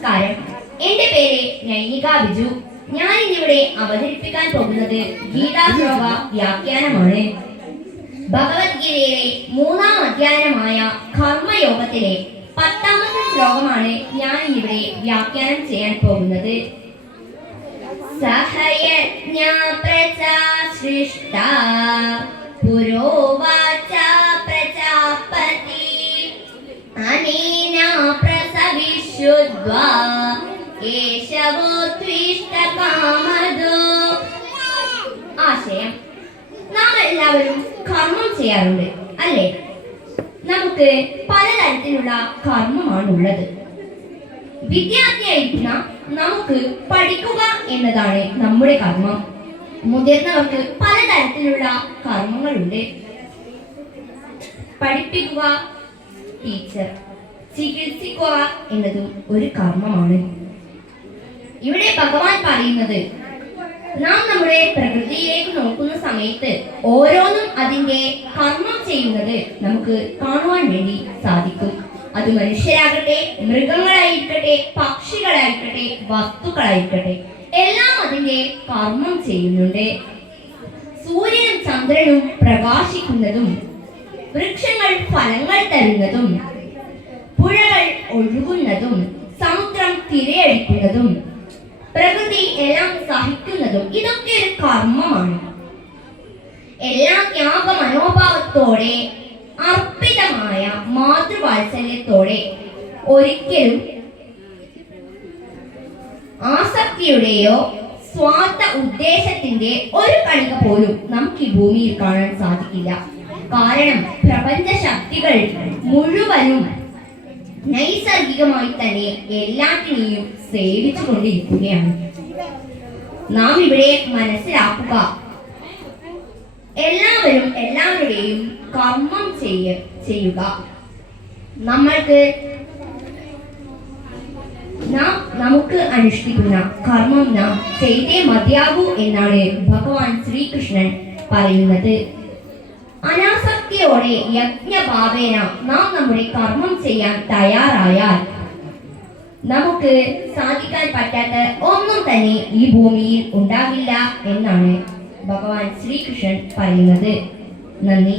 നമസ്കാരം. എന്റെ പേര് നൈനിക ബിജു. ഞാൻ ഇന്നിവിടെ അവതരിപ്പിക്കാൻ പോകുന്നത് ഗീതാശ്ലോക വ്യാഖ്യാനമാണ്. ഭഗവത്ഗീതയിലെ 3-ാം അധ്യായമായ കർമ്മയോഗത്തിലെ 10-ാമത്തെ ശ്ലോകമാണ് ഞാൻ ഇന്നിവിടെ വ്യാഖ്യാനം ചെയ്യാൻ പോകുന്നത്. സഹയജ്ഞ പ്രജാ സൃഷ്ടാ പുരോവാച പ്രജാപതി അനേന പ്രസവിഷ്യുദ്വാ കേശവോത്വിഷ്ടകാമദോ. ആശയം: നാം എല്ലാവരും കർമ്മം ചെയ്യാറുണ്ട്, അല്ലേ? നമുക്ക് പലതരത്തിലുള്ള കർമ്മമാണുള്ളത്. വിദ്യാർത്ഥിയായിരിക്കുന്ന നമുക്ക് പഠിക്കുക എന്നതാണ് നമ്മുടെ കർമ്മം. മുതിർന്നവർക്ക് പലതരത്തിലുള്ള കർമ്മങ്ങളുണ്ട്. പഠിപ്പിക്കുക, ടീച്ചർ. ചികിത്സിക്കുക എന്നതും ഒരു കർമ്മമാണ്. ഇവിടെ ഭഗവാൻ പറയുന്നത്, നാം നമ്മുടെ പ്രകൃതിയിലേക്ക് നോക്കുന്ന സമയത്ത് ഓരോന്നും അതിന്റെ കർമ്മം ചെയ്യുന്നത് നമുക്ക് കാണുവാൻ വേണ്ടി സാധിക്കും. അത് മനുഷ്യരാകട്ടെ, മൃഗങ്ങളായിരിക്കട്ടെ, പക്ഷികളായിരിക്കട്ടെ, വസ്തുക്കളായിരിക്കട്ടെ, എല്ലാം അതിന്റെ കർമ്മം ചെയ്യുന്നുണ്ട്. സൂര്യനും ചന്ദ്രനും പ്രകാശിക്കുന്നതും, വൃക്ഷങ്ങൾ ഫലങ്ങൾ തരുന്നതും, പുഴകൾ ഒഴുകുന്നതും, സമുദ്രം തിരയടിക്കുന്നതും, പ്രകൃതി എല്ലാം സഹിക്കുന്നതും ഇതൊക്കെ ഒരു കർമ്മമാണ്. എല്ലാം ത്യാഗ മനോഭാവത്തോടെ, അർപ്പിതമായ മാതൃവാത്സല്യത്തോടെ, ഒരിക്കലും ആസക്തിയുടെയോ സ്വാർത്ഥ ഉദ്ദേശത്തിന്റെ ഒരു കണിക പോലും നമുക്ക് ഈ ഭൂമിയിൽ കാണാൻ സാധിക്കില്ല. കാരണം പ്രപഞ്ച ശക്തികൾ മുഴുവനും നൈസർഗികമായി തന്നെ എല്ലാറ്റിനെയും സേവിച്ചു കൊണ്ടിരിക്കുകയാണ്. നാം ഇവിടെ മനസ്സിലാക്കുക, എല്ലാവരും എല്ലാവരുടെയും കർമ്മം ചെയ്യുക. നമുക്ക് അനുഷ്ഠിക്കുന്ന കർമ്മം നാം ചെയ്തേ മതിയാകൂ എന്നാണ് ഭഗവാൻ ശ്രീകൃഷ്ണൻ പറയുന്നത്. അനാസക്തിയോടെ യജ്ഞഭാവേന നാം നമ്മുടെ കർമ്മം ചെയ്യാൻ തയ്യാറായാൽ നമുക്ക് സാധിക്കാൻ പറ്റാത്ത ഒന്നും തന്നെ ഈ ഭൂമിയിൽ ഉണ്ടാകില്ല എന്നാണ് ഭഗവാൻ ശ്രീകൃഷ്ണൻ പറയുന്നത്. നന്ദി.